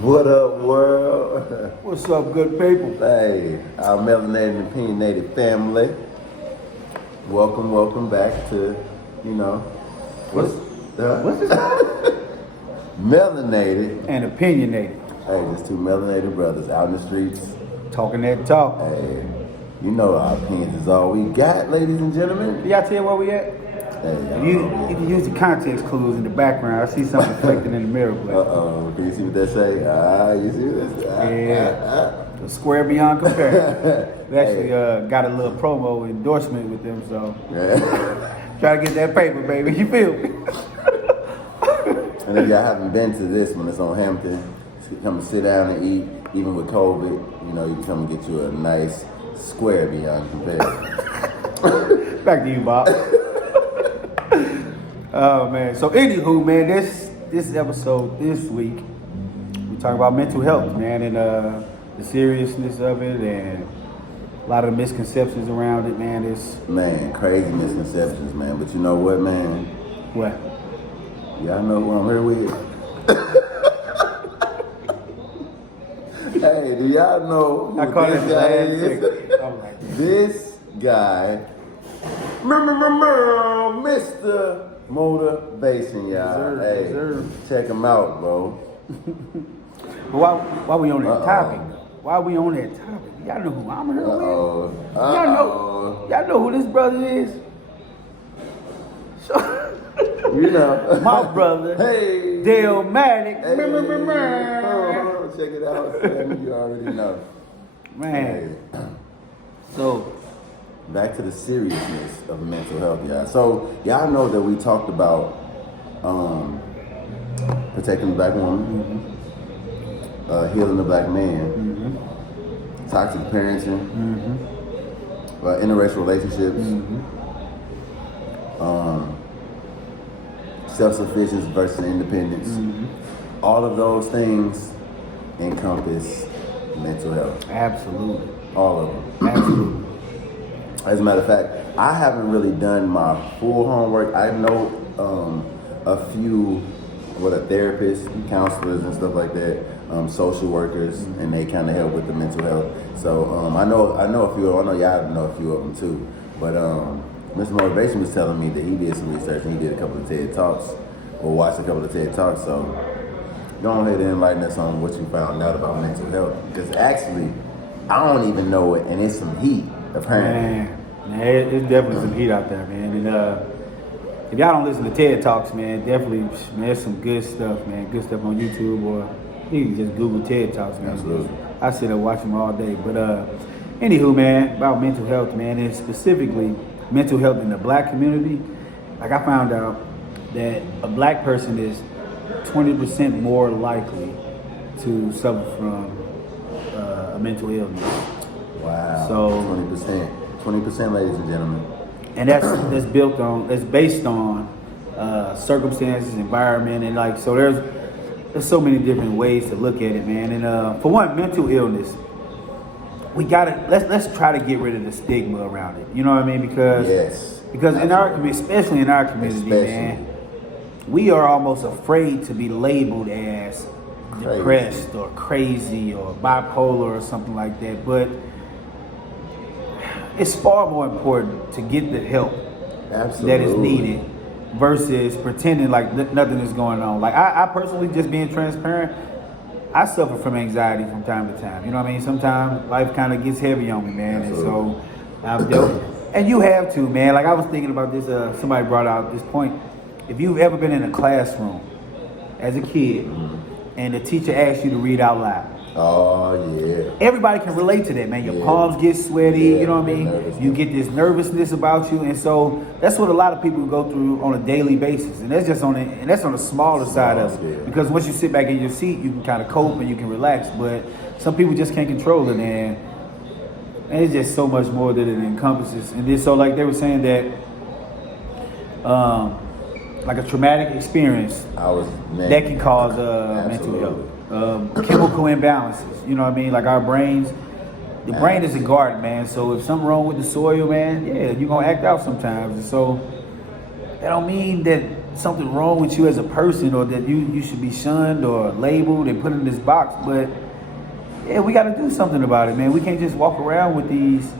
What up, world? What's up, good people? Hey, our melanated and opinionated family. Welcome back to, what's this called? melanated. And opinionated. Hey, just two melanated brothers out in the streets. Talking that talk. Hey, you know our opinions is all we got, ladies and gentlemen. Y'all tell you where we at? Hey, You can use the context clues in the background. I see something reflected in the mirror. Can you see what that say? You see what that say? Yeah. Square beyond comparison. We actually got a little promo endorsement with them, so try to get that paper, baby. You feel me? And if y'all haven't been to this one, it's on Hampton. Come and sit down and eat. Even with COVID, you can come and get you a nice square beyond comparison. Back to you, Bob. Oh man. So anywho, man, this episode this week we talk about mental health, man, and the seriousness of it and a lot of the misconceptions around it, man. Crazy misconceptions, man. But you know what, man? What? Y'all know who I'm here with? Hey, do y'all know who I call this it guy last is? second. I'm like, This guy, Mr. Motivation, y'all. Yes, Hey, sir. check him out, bro. but why we on that topic? Why we on that topic? Y'all know who I'm here with? Y'all know who this brother is? My brother. Hey. Dale Maddox. Hey. Check it out, family. You already know. Man. Hey. So, back to the seriousness of mental health, y'all. So, y'all know that we talked about protecting the black woman, healing the black man, toxic parenting, interracial relationships, self-sufficiency versus independence. All of those things encompass mental health. absolutely. All of them. Absolutely. As a matter of fact, I haven't really done my full homework. I know a few therapists, counselors and stuff like that, social workers, and they kind of help with the mental health. So I know a few. I know y'all know a few of them too. But Mr. Motivation was telling me that he did some research and he did a couple of TED Talks, or watched a couple of TED Talks. So go ahead and enlighten us on what you found out about mental health. Because actually, I don't even know it, and it's some heat, apparently. Man, it's definitely some heat out there, man. And if y'all don't listen to TED Talks, man, definitely, man, there's some good stuff, man. Good stuff on YouTube, or you can just Google TED Talks, man. Absolutely. I sit there watch them all day. But anywho, man, about mental health, man, and specifically mental health in the black community, like I found out that a black person is 20% more likely to suffer from a mental illness. Wow. So 20%, ladies and gentlemen. And that's based on circumstances, environment, and so there's so many different ways to look at it, man. And for one, mental illness, let's try to get rid of the stigma around it. You know what I mean? Because in our community, especially in our community, man, we are almost afraid to be labeled as depressed or crazy or bipolar or something like that. But it's far more important to get the help that is needed versus pretending like nothing is going on. Like I personally, just being transparent, I suffer from anxiety from time to time. You know what I mean? Sometimes life kind of gets heavy on me, man. Absolutely. And so I've dealt, and you have to, man. Like I was thinking about this, somebody brought out this point. If you've ever been in a classroom as a kid and the teacher asks you to read out loud, oh yeah, everybody can relate to that, man. Your palms get sweaty, you know what I mean? You get this nervousness about you, and so that's what a lot of people go through on a daily basis, and that's just on the smaller side of it. Because once you sit back in your seat, you can kind of cope and you can relax, but some people just can't control it, and it's just so much more that it encompasses. And then so like they were saying that, like a traumatic experience that can cause mental health. Chemical imbalances, you know what I mean? Like our brains, the brain is a garden, man. So if something wrong with the soil, man, yeah, you're gonna act out sometimes. And so that don't mean that something wrong with you as a person, or that you should be shunned or labeled and put in this box. But yeah, we got to do something about it, man. We can't just walk around with these.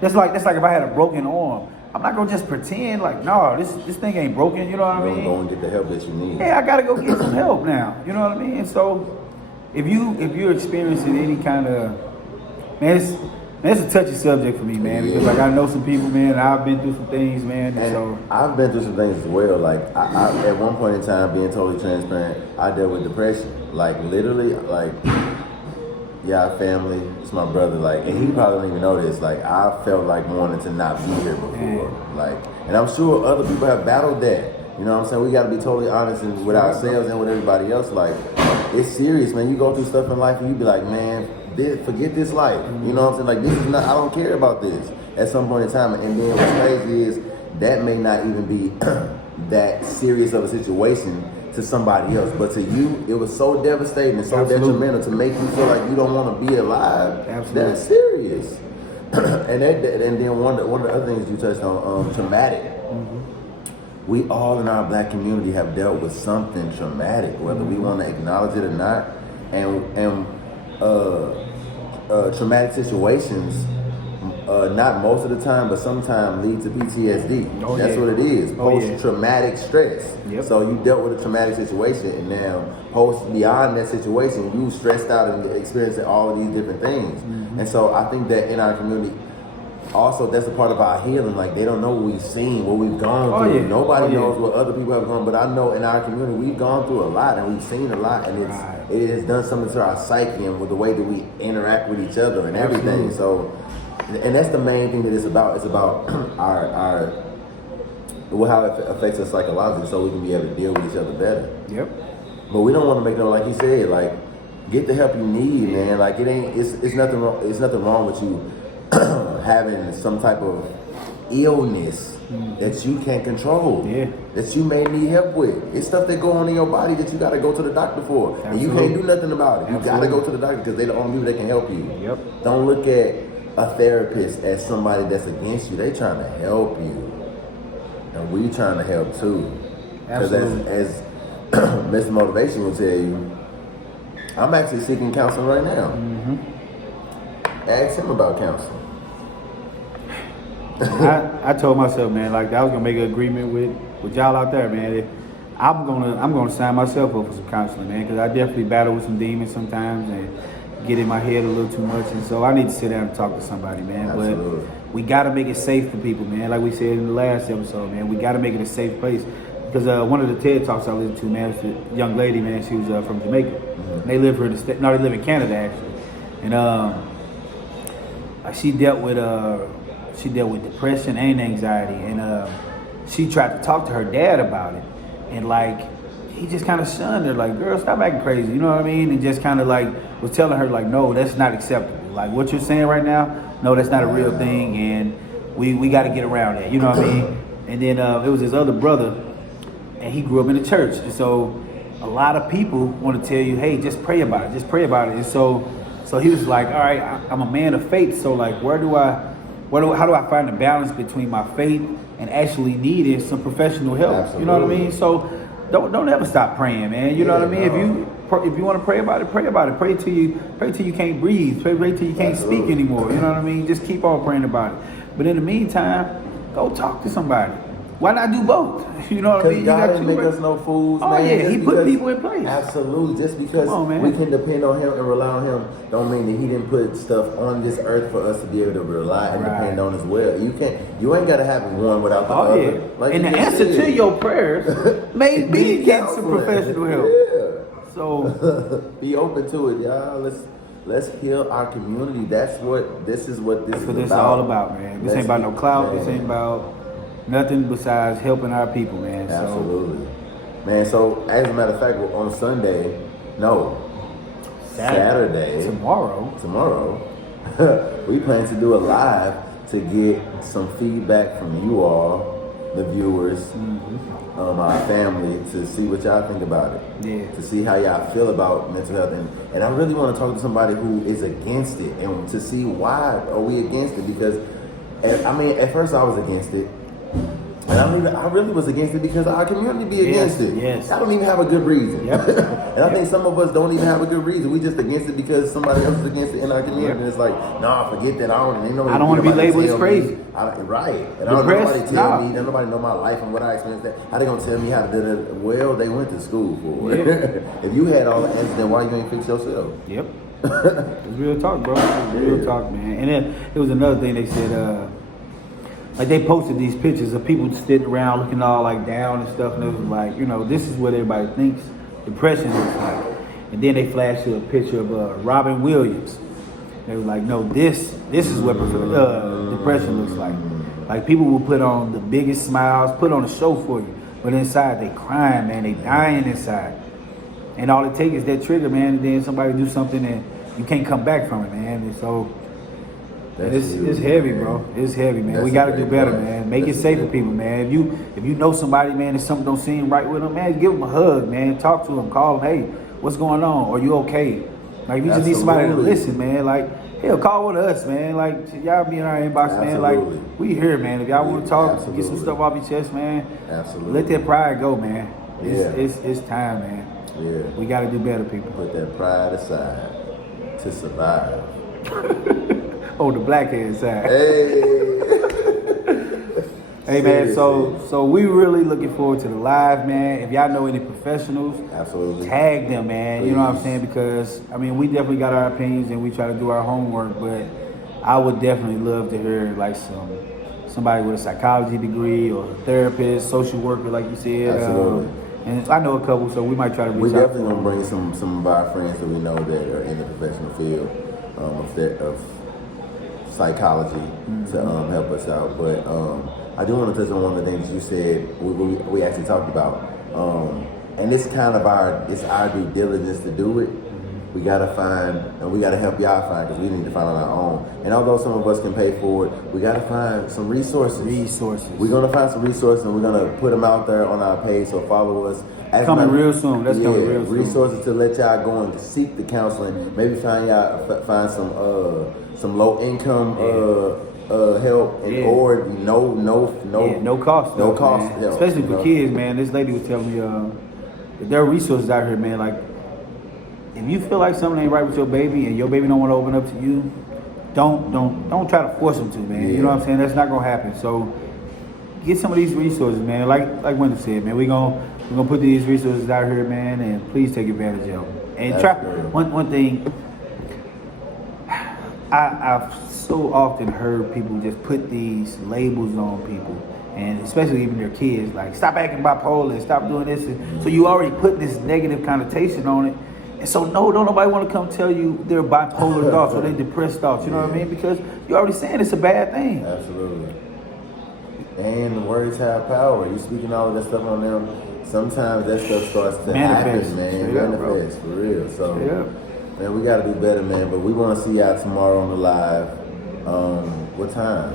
That's like if I had a broken arm. I'm not gonna just pretend like, no, this thing ain't broken. You know what I mean? Go and get the help that you need. Yeah, I gotta go get some help now. You know what I mean? And so, if you're experiencing any kind of, man, it's a touchy subject for me, man, because like I know some people, man, and I've been through some things, man. And so I've been through some things as well. Like I at one point in time, being totally transparent, I dealt with depression. Like literally, like yeah, family, it's my brother, like, and he probably don't even know this. Like I felt like wanting to not be here before. Like, and I'm sure other people have battled that. You know what I'm saying? We gotta be totally honest with ourselves and with everybody else. Like, it's serious, man. You go through stuff in life and you be like, man, forget this life. You know what I'm saying? Like, this is not, I don't care about this at some point in time. And then what's crazy is that may not even be that serious of a situation to somebody else, but to you, it was so devastating and so detrimental to make you feel like you don't want to be alive. Absolutely. That's serious. And then one of the other things you touched on, traumatic. We all in our black community have dealt with something traumatic, whether we want to acknowledge it or not. And traumatic situations, not most of the time, but sometimes lead to PTSD. That's what it is. Post-traumatic stress. Yep. So you dealt with a traumatic situation, and now beyond that situation, you stressed out and experiencing all of these different things. And so I think that in our community, also that's a part of our healing. Like, they don't know what we've seen, what we've gone through. Nobody knows what other people have gone, but I know in our community we've gone through a lot and we've seen a lot, and it has done something to our psyche and with the way that we interact with each other and everything. So, and that's the main thing that it's about. It's about our how it affects us psychologically, so we can be able to deal with each other better. Yep. But we don't want to make no, like he said, like, get the help you need, man. Like, it's nothing wrong. It's nothing wrong with you having some type of illness that you can't control, that you may need help with. It's stuff that go on in your body that you got to go to the doctor for, and you can't do nothing about it. You got to go to the doctor because they're the only people that can help you. Yep. Don't look at a therapist as somebody that's against you. They trying to help you, and we trying to help too. Because as Mr. Motivation will tell you, I'm actually seeking counseling right now. Ask him about counseling. I told myself, man, like, I was gonna make an agreement with y'all out there, man. I'm gonna sign myself up for some counseling, man, because I definitely battle with some demons sometimes and get in my head a little too much, and so I need to sit down and talk to somebody, man. Absolutely. But we gotta make it safe for people, man. Like we said in the last episode, man, we gotta make it a safe place. Because one of the TED Talks I listened to, man, was a young lady, man. She was from Jamaica. They live here in the state. No, they live in Canada actually, and she dealt with depression and anxiety, and she tried to talk to her dad about it, and like he just kind of shunned her, like, girl, stop acting crazy, you know what I mean? And just kind of like was telling her, like, no, that's not acceptable. Like, what you're saying right now, no, that's not a real thing, and we got to get around that, you know what I mean? And then it was his other brother, and he grew up in the church, and so a lot of people want to tell you, hey, just pray about it, and so he was like, all right, I'm a man of faith, so like, how do I find the balance between my faith and actually needing some professional help? Absolutely. You know what I mean? So don't ever stop praying, man. You know what I mean? No. If you want to pray about it, pray about it. Pray till you can't breathe. Pray till you can't speak anymore. You know what I mean? Just keep on praying about it. But in the meantime, go talk to somebody. Why not do both? You know what I mean? God didn't make us no fools, man. Oh yeah, He put people in place. Absolutely. Just because we can depend on Him and rely on Him, don't mean that He didn't put stuff on this earth for us to be able to rely and depend on as well. You ain't gotta have one without the other. Yeah. Like, and the answer to your prayers may be get some professional help. Yeah. So be open to it, y'all. Let's heal our community. This is what this is all about, man. This ain't about no clout. This ain't about nothing besides helping our people, man. Absolutely. Man, so as a matter of fact, on Saturday. Tomorrow, we plan to do a live to get some feedback from you all, the viewers, our family, to see what y'all think about it. Yeah. To see how y'all feel about mental health. And I really want to talk to somebody who is against it and to see why are we against it. Because, at first I was against it. And I really was against it because our community be against it. Yes. I don't even have a good reason. Yep. And I think some of us don't even have a good reason. We just against it because somebody else is against it in our community. And it's like, nah, forget that. I don't want to be labeled as crazy. Right. And I don't nobody tell me, nobody know my life and what I experienced that. How they gonna tell me how to do it? Well, they went to school for it. Yeah. If you had all the answers, then why you ain't fix yourself? Yep. It's real talk, bro. It's real talk, man. And then it was another thing they said, like they posted these pictures of people sitting around looking all like down and stuff, and it was like, you know, this is what everybody thinks depression looks like. And then they flashed to a picture of Robin Williams. They were like, no, this is what depression looks like. Like people will put on the biggest smiles, put on a show for you, but inside they crying, man. They dying inside. And all it takes is that trigger, man, and then somebody do something and you can't come back from it, man. And so it's heavy, bro. It's heavy, man. We gotta do better, man. Make it safe for people, man. If you know somebody, man, and something don't seem right with them, man, give them a hug, man. Talk to them, call them, hey, what's going on? Are you okay? Like, you just need somebody to listen, man. Like, hell, call one of us, man. Like, y'all be in our inbox, man. Like, we here, man. If y'all want to talk, get some stuff off your chest, man. Let that pride go, man. It's time, man. Yeah. We got to do better, people. Put that pride aside to survive. Oh, the blackhead side. Hey. Hey, man, so we really looking forward to the live, man. If y'all know any professionals, absolutely tag them, man. Please. You know what I'm saying? Because, I mean, we definitely got our opinions and we try to do our homework, but I would definitely love to hear, like, somebody with a psychology degree or a therapist, social worker, like you said. Absolutely. And I know a couple, so we might try to reach out. We're definitely going to bring some of our friends that we know that are in the professional field of psychology to help us out. But I do want to touch on one of the things you said we actually talked about. And it's kind of our due diligence to do it. We gotta find, and we gotta help y'all find, because we need to find on our own. And although some of us can pay for it, we gotta find some resources. We're gonna find some resources, and we're gonna put them out there on our page. So follow us. Coming real soon. That's coming real soon. Resources to let y'all go and seek the counseling. Maybe find some low income help, and or no cost. No cost help, especially for kids, man. This lady was telling me that there are resources out here, man. Like, if you feel like something ain't right with your baby and your baby don't want to open up to you, don't try to force them to, man. You know what I'm saying? That's not gonna happen. So get some of these resources, man. Like Wendell said, man. We're gonna put these resources out here, man, and please take advantage of them. And try one thing. I've so often heard people just put these labels on people, and especially even their kids, like, stop acting bipolar, stop doing this. So you already put this negative connotation on it. And so don't nobody want to come tell you their bipolar thoughts or their depressed thoughts, you know what I mean? Because you're already saying it's a bad thing. Absolutely. And the words have power. You speaking all of that stuff on them, sometimes that stuff starts to happen, man. Manifest, for real. So, man, we got to do better, man. But we want to see y'all tomorrow on the live. What time?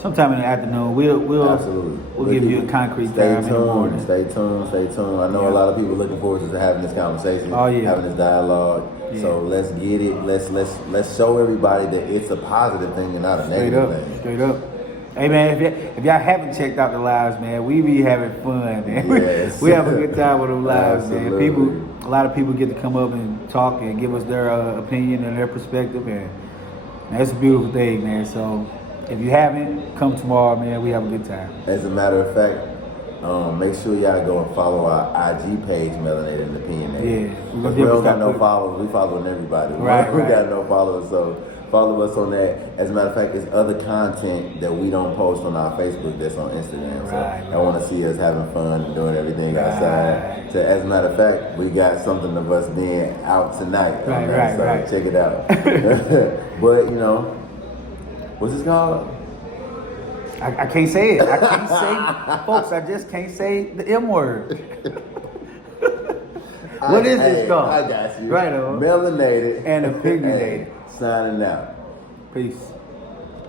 Sometime in the afternoon. We'll give you a concrete time in the morning. Stay tuned. I know a lot of people looking forward to having this conversation, having this dialogue. Yeah. So let's get it. Let's show everybody that it's a positive thing and not a negative thing. Straight up. Hey, man, if y'all haven't checked out the lives, man, we be having fun, man. Yes. We have a good time with them lives, man. A lot of people get to come up and talk and give us their opinion and their perspective, and that's a beautiful thing, man. So if you haven't, come tomorrow, man. We have a good time. As a matter of fact, make sure y'all go and follow our IG page, Melanated and Opinionated. Yeah. We don't got no followers. We following everybody. We got no followers, so follow us on that. As a matter of fact, there's other content that we don't post on our Facebook that's on Instagram. So I want to see us having fun and doing everything outside. So as a matter of fact, we got something of us being out tonight. So check it out. But, you know, what's this called? I can't say it. I can't say, folks, I just can't say the M word. What is this called? I got you. Right on. Melanated and Opinionated. Signing out. Peace.